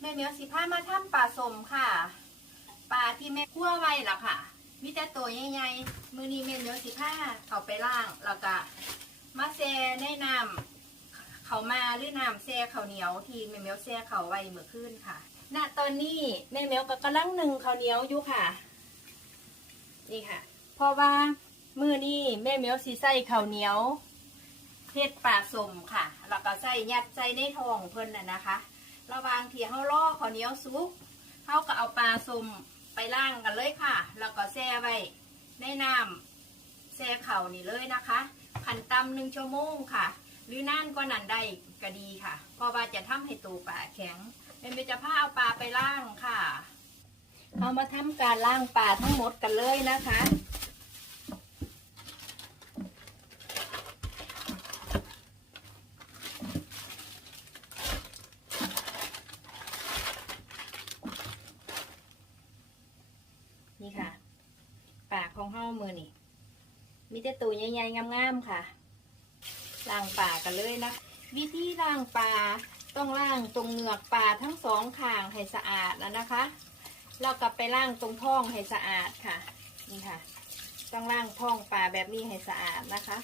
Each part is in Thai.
แม่เมียวสิพามาทำปลาสมค่ะปลาที่แม่คั่วไว้ล่ะค่ะ มีแต่ตัวใหญ่ๆมือนี้แม่เมียวสิพาเอาไปล่างแล้วก็มาแช่ในน้ำเขามาหรือน้ำแช่เขาเหนียวที่แม่เมียวแช่เขาไว้เมื่อคืนค่ะณตอนนี้แม่เมียวก็กำลังหนึ่งเขาเหนียวอยู่ค่ะ นี่ค่ะ เพราะว่ามือนี้แม่เมียวสิใส่เขาเหนียวเฮ็ดปลาสมค่ะแล้วก็ใส่ยัดใส่ในทองเพิ่นน่ะนะคะ ระวางที่เฮาล่อข้าวเหนียวสุกเฮาก็เอาปลาสมไปล่างกันเลยค่ะ แล้วก็แช่ไว้ในน้ำแช่เข่านี่เลยนะคะ ขันตำหนึ่งชั่วโมงค่ะ หรือนานก็นั้นได้ก็ดีค่ะ เพราะว่าจะทำให้ตัวปลาแข็งเป็นไปจะพาเอาปลาไปล่างค่ะ เอามาทำการล่างปลาทั้งหมดกันเลยนะคะ นี่ค่ะ ปากของเฮ้ามือนี่ มีแต่ตัวใหญ่ๆ งามๆค่ะล้างปลากันเลยนะวิธีล้างปลาต้องล้างตรงเหงือกปลาทั้งสองข้างให้สะอาดแล้วนะคะแล้วกลับไปล้างตรงท้องให้สะอาดค่ะ นี่ค่ะ ต้องล้างท้องปลาแบบนี้ให้สะอาดนะคะ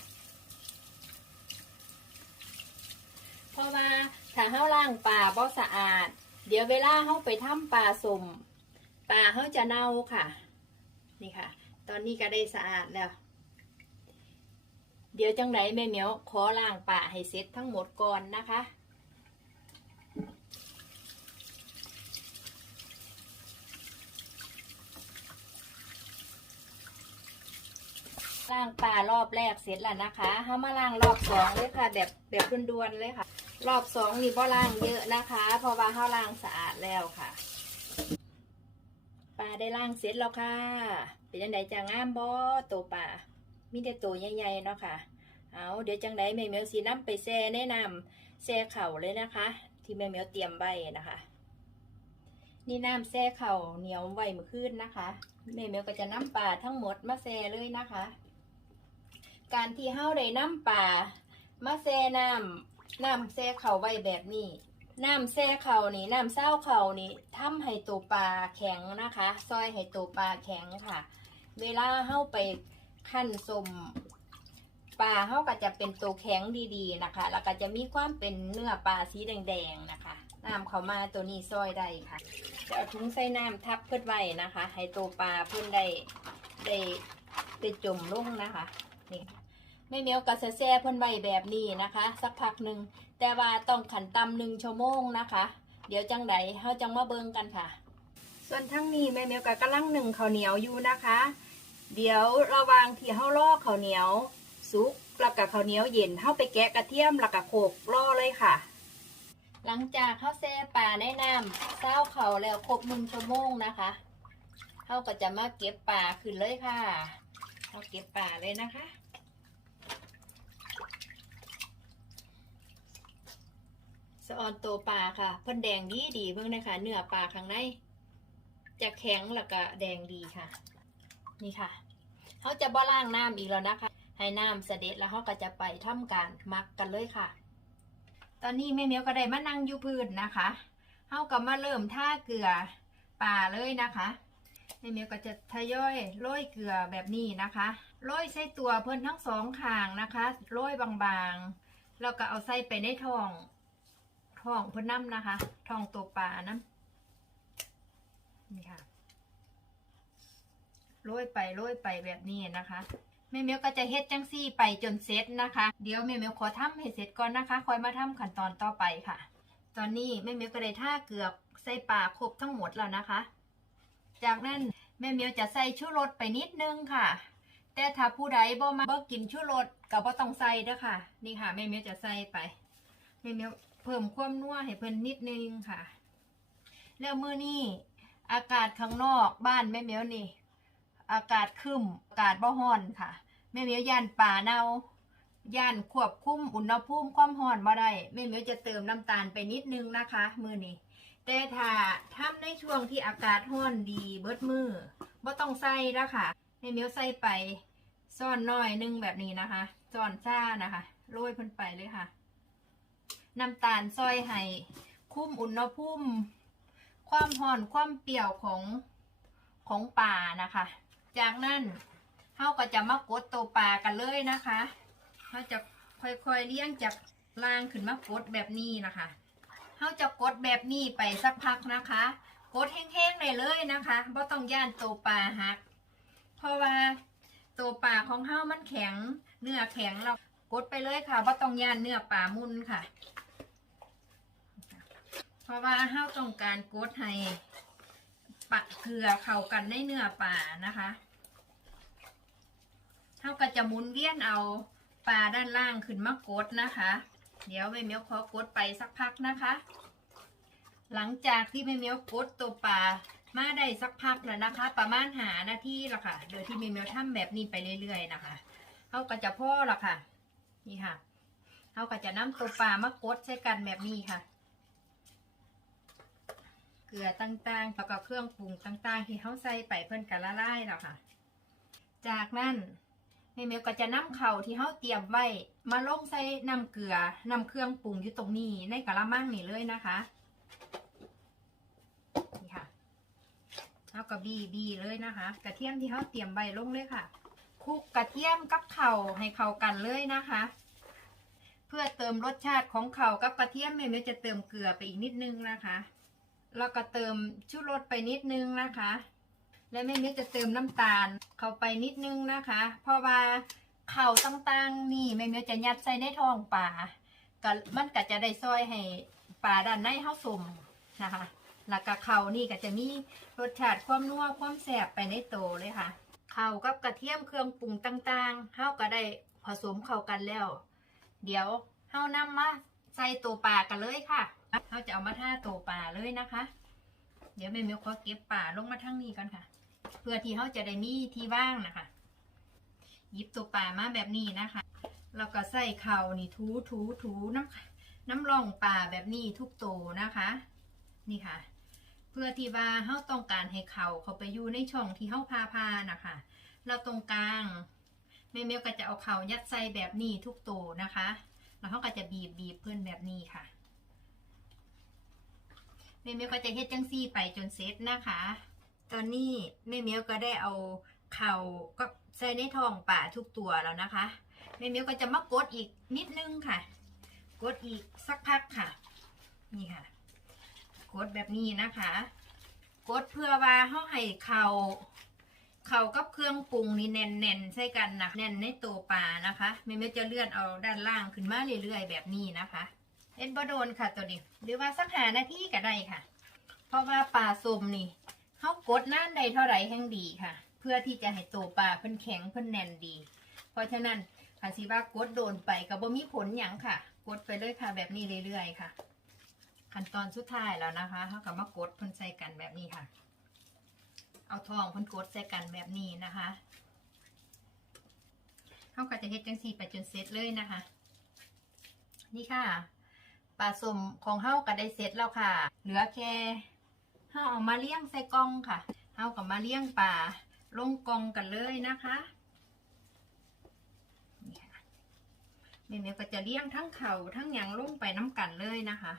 เพราะว่าถ้าเฮาล้างปลาบ่สะอาด เดี๋ยวเวลาเฮาไปทำปลาสมปลาเฮาจะเน่าค่ะ นี่ค่ะ ตอนนี้ก็ได้สะอาดแล้ว เดี๋ยวจังไหนแม่เหมียวขอล้างปลาให้เสร็จทั้งหมดก่อนนะคะล้างปลารอบแรกเสร็จแล้วนะคะเฮามาล้างรอบสองเลยค่ะ แบบแบบด่วนๆเลยค่ะ รอบสองนี่บ่ล้างเยอะนะคะ เพราะว่าเฮาล้างสะอาดแล้วค่ะปลาได้ล่างเสร็จแล้วค่ะ เป็นจังไดจะงามบ่ตัวปลา มีแต่ตัวใหญ่ๆเนาะค่ะ เอาเดี๋ยวจังไดแม่เมียวสีน้ำไปแช่แนะนำแช่เข่าเลยนะคะ ที่แม่เมียวเตรียมไว้นะคะ นี่น้ำแช่เข่าเหนียวไวเมื่อคืนนะคะแม่เมียวก็จะน้ำปลาทั้งหมดมาแช่เลยนะคะ การที่เฮาได้น้ำปลามาแช่น้ำน้ำแช่เข่าไว้แบบนี้น้ำแช่เข่านี่น้ำเศร้าเข่านี่ทำให้ตัวปลาแข็งนะคะ ซอยให้ตัวปลาแข็งค่ะ เวลาเข้าไป ขั้นสมปลาเขาก็จะเป็นตัวแข็งดีๆนะคะ แล้วก็จะมีความเป็นเนื้อปลาสีแดงๆนะคะ น้ำเขามาตัวนี้ซอยได้ค่ะ จะเอาถุงใส่น้ำทับเพื่อไว้นะคะ ให้ตัวปลาเพื่อนได้ได้ได้จมลงนะคะ นี่ไม่เมียวกับแซ่เพื่อนไว้แบบนี้นะคะ สักพักหนึ่ง แต่ว่าต้องขันตำหนึ่งชั่วโมงนะคะ เดี๋ยวจังไดเขาจังมาเบิ่งกันค่ะ ส่วนทั้งนี้แม่เมียวกับกำลังหนึ่งข้าวเหนียวอยู่นะคะ เดี๋ยวระวางที่เขาลอกข้าวเหนียวสุกแล้วกับข้าวเหนียวเย็นเข้าไปแกะกระเทียมแล้วก็โขลกล่อเลยค่ะ หลังจากเขาแซ่ปลาในน้ำเศร้าเขาแล้วครบหนึ่งชั่วโมงนะคะเขาก็จะมาเก็บปลาขึ้นเลยค่ะเขาเก็บปลาเลยนะคะสะออนตัวปลาค่ะเพิ่นแดงดีดีเพิ่งนะคะเนื้อปลาข้างในจะแข็งแล้วก็แดงดีค่ะ นี่ค่ะเขาจะบ่ล่างน้ำอีกแล้วนะคะ ให้น้ำเสด็จแล้วเขาก็จะไปทำการมักกันเลยค่ะ ตอนนี้แม่เมียวก็ได้มานั่งอยู่พื้นนะคะเขาก็มาเริ่มท่าเกลือปลาเลยนะคะแม่เมียวก็จะทยอยโรยเกลือแบบนี้นะคะโรยใส่ตัวเพิ่นทั้งสองข้างนะคะโรยบางๆแล้วก็เอาใส่ไปในท้องท้องเพิ่นน้ำนะคะท้องตัวปลาน้ำนี่ค่ะ โรยไปโรยไปแบบนี้นะคะแม่เมียวก็จะเฮ็ดจังซี่ไปจนเสร็จนะคะ เดี๋ยวแม่เมียวขอทำให้เสร็จก่อนนะคะ คอยมาทำขั้นตอนต่อไปค่ะ ตอนนี้แม่เมียวก็ได้ท่าเกือบใส่ปลาครบทั้งหมดแล้วนะคะ จากนั้นแม่เมียวจะใส่ชูรสไปนิดนึงค่ะ แต่ถ้าผู้ใดบ่มาบ่กินชูรสก็บ่ต้องใส่เด้อค่ะ นี่ค่ะแม่เมียวจะใส่ไปแม่เมียวเพิ่มความนัวให้เพิ่นนิดนึงค่ะ แล้วมื้อนี้อากาศข้างนอกบ้านแม่เมียวนี่ อากาศคึมอากาศบ่ร้อนค่ะ แม่เหมียวย่านป่าเน่าย่านควบคุมอุณหภูมิความร้อนบ่ได้แม่เหมียวจะเติมน้ำตาลไปนิดนึงนะคะ มือนี้แต่ถ้าทำในช่วงที่อากาศร้อนดีเบิดมือบ่ต้องใส่แล้วค่ะแม่เหมียวใส่ไปซ่อนน้อยนึงแบบนี้นะคะซ่อนซ่านะคะโรยเพิ่นไปเลยค่ะน้ำตาลซอยให้คุ้มอุณหภูมิความห่อนความเปรี้ยวของของปลานะคะ จากนั้นเฮาก็จะมากดตัวปลากันเลยนะคะเฮาจะค่อยๆเลี้ยงจากล่างขึ้นมากดแบบนี้นะคะเฮาจะกดแบบนี้ไปสักพักนะคะ กดแห้งๆเลยเลยนะคะเพราะต้องย่านตัวปลาหัก เพราะว่าตัวปลาของเฮามันแข็ง เนื้อแข็งเรากดไปเลยค่ะเพราะต้องย่านเนื้อปลามุนค่ะ เพราะว่าเฮาต้องการกดให้ปะเกลือเข้ากันในเนื้อปลานะคะ เฮาก็จะหมุนเวียนเอาปลาด้านล่างขึ้นมากดนะคะ เดี๋ยวแม่เมียวขอกดไปสักพักนะคะ หลังจากที่แม่เมียวกดตัวปลามาได้สักพักแล้วนะคะ ประมาณหานาทีละค่ะโดยที่แม่เมียวทำแบบนี้ไปเรื่อยๆนะคะเขาก็จะพ่อละค่ะ นี่ค่ะเขาก็จะนำตัวปลามากดใช้กันแบบนี้ค่ะเกลือต่างๆแล้วก็เครื่องปรุงต่างๆ ที่เขาใส่ไปเพื่อนกันละลายแล้วค่ะ จากนั้น แม่เมียวก็จะนำเข่าที่เขาเตรียมไว้ มาลงใส่น้ำเกลือน้ำเครื่องปรุงอยู่ตรงนี้ในกะละมังนี่เลยนะคะนี่ค่ะเอากระบีบีเลยนะคะ กระเทียมที่เขาเตรียมใบลงเลยค่ะคลุกกระเทียมกับเข่าให้เข้ากันเลยนะคะ เพื่อเติมรสชาติของเข่ากับกระเทียมแม่เมยจะเติมเกลือไปอีกนิดนึงนะคะแล้วก็เติมชูรสไปนิดนึงนะคะ และแม่เมยจะเติมน้ำตาลเข้าไปนิดนึงนะคะ เพราะว่าเข่าต่างๆนี่แม่เมยจะยัดใส่ในท้องปลาก็มันก็จะได้ซอยให้ปลาด้านในเข้าสมนะคะแล้วก็เข่านี่ก็จะมีรสชาติความนัวความแสบไปในโตเลยค่ะเขากับกระเทียมเครื่องปรุงต่างๆเฮาก็ได้ผสมเข้ากันแล้ว เดี๋ยวเฮานำมาใส่ตัวปลากันเลยค่ะเฮาจะเอามาท่าตัวปลาเลยนะคะ เดี๋ยวแม่เมียวขอเก็บปลาลงมาทั้งนี้กันค่ะ พื่อที่เฮาจะได้มีที่ว่างนะคะ หยิบตัวปลามาแบบนี้นะคะแล้วก็ใส่เข่านี่ถูถูถูน้ำน้ำร่องปลาแบบนี้ทุกตัวนะคะ นี่ค่ะ เพื่อที่ว่าเฮาต้องการให้เขาเขาไปอยู่ในช่องที่เฮาพาพานะคะแล้วตรงกลางแม่เมลก็จะเอาเข่ายัดใส่แบบนี้ทุกตัวนะคะ แล้วเขาก็จะบีบบีบเพื่อนแบบนี้ค่ะแม่เมลก็จะเฮ็ดจังซี่ไปจนเสร็จนะคะ ตอนนี้แม่เมลก็ได้เอาเข่าก็ใส่ในทองป่าทุกตัวแล้วนะคะแม่เมลก็จะมากดอีกนิดนึงค่ะ กดอีกสักพักค่ะ นี่ค่ะ กดแบบนี้นะคะ กดเพื่อว่าเขาให้เขาเขากับเครื่องปรุงนี่แน่นๆใส่กันนะแน่นในตัวปลานะคะไม่ไม่จะเลื่อนเอาด้านล่างขึ้นมาเรื่อยๆแบบนี้นะคะเอ็นบโดนค่ะตัวนี้หรือว่าสักหานาทีก็ได้ค่ะ เพราะว่าปลาสมนี่ เขากดน้ำใดเท่าไหร่แห่งดีค่ะ เพื่อที่จะให้ตัวปลาเพิ่นแข็งเพิ่นแน่นดี เพราะฉะนั้นคันสิว่ากดโดนไปก็บ่มีผลหยังค่ะ กดไปเลยค่ะ แบบนี้เรื่อยๆค่ะ ขั้นตอนสุดท้ายแล้วนะคะเขาก็มากดเพ่นใส่กันแบบนี้ค่ะ เอาทองเพ่นกดใส่กันแบบนี้นะคะเขาก็จะเฮ็ดจังสี่ไปจนเสร็จเลยนะคะ นี่ค่ะปลาสมของเฮาก็ได้เสร็จแล้วค่ะ เหลือแค่ เฮาเอามาเลี้ยงใส่กล่องค่ะเฮาก็มาเลี้ยงปลาลงกล่องกันเลยนะคะนี่ค่ะแม่เมก็จะเลี้ยงทั้งเข่าทั้งยังลงไปน้ำกันเลยนะคะ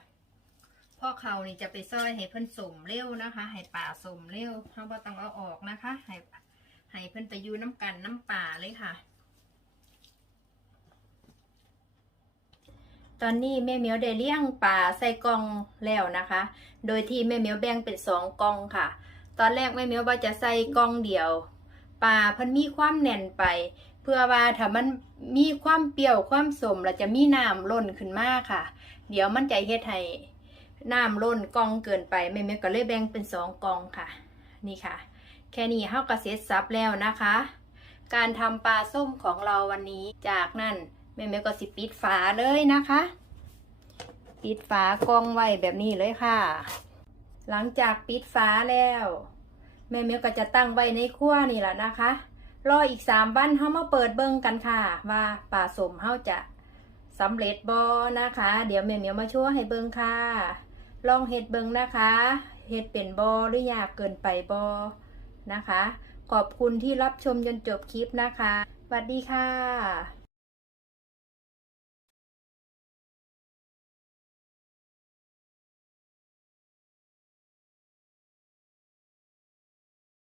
พ่อเขานี่จะไปซอยให้เพิ่นสมเร็วนะคะ ให้ป่าสมเร็วเขาบ่ต้องเอาออกนะคะ ให้ให้เพิ่นไปอยู่น้ำกันน้ำป่าเลยค่ะ ตอนนี้แม่เมียวได้เลี้ยงป่าใส่กล่องแล้วนะคะ โดยที่แม่เมียวแบ่งเป็นสองกล่องค่ะ ตอนแรกแม่เมียวว่าจะใส่กล่องเดียวป่าเพิ่นมีความแน่นไป เพื่อว่าถ้ามันมีความเปรี้ยวความสมแล้วจะมีน้ำล้นขึ้นมากค่ะ เดี๋ยวมันจะเฮ็ดให้น้ำล้นกองเกินไปแม่เมียก็เลยแบ่งเป็นสองกองค่ะ นี่ค่ะ แค่นี้เฮาก็เสร็จสับแล้วนะคะ การทำปลาส้มของเราวันนี้จากนั้น แม่เมยก็สิปิดฝาเลยนะคะ ปิดฝากองไว้แบบนี้เลยค่ะ หลังจากปิดฝาแล้ว แม่เมยก็จะตั้งไว้ในครัวนี่แหละนะคะ รออีกสามวันเฮามาเปิดเบิ่งกันค่ะ ว่าปลาสมเฮาจะสำเร็จบอนะคะ เดี๋ยวแม่เมียวมาช่วยให้เบิ่งค่ะ ลองเฮ็ดเบิ่งนะคะเฮ็ดเป็นบอหรือยากเกินไปบอนะคะ ขอบคุณที่รับชมจนจบคลิปนะคะสวัสดีค่ะ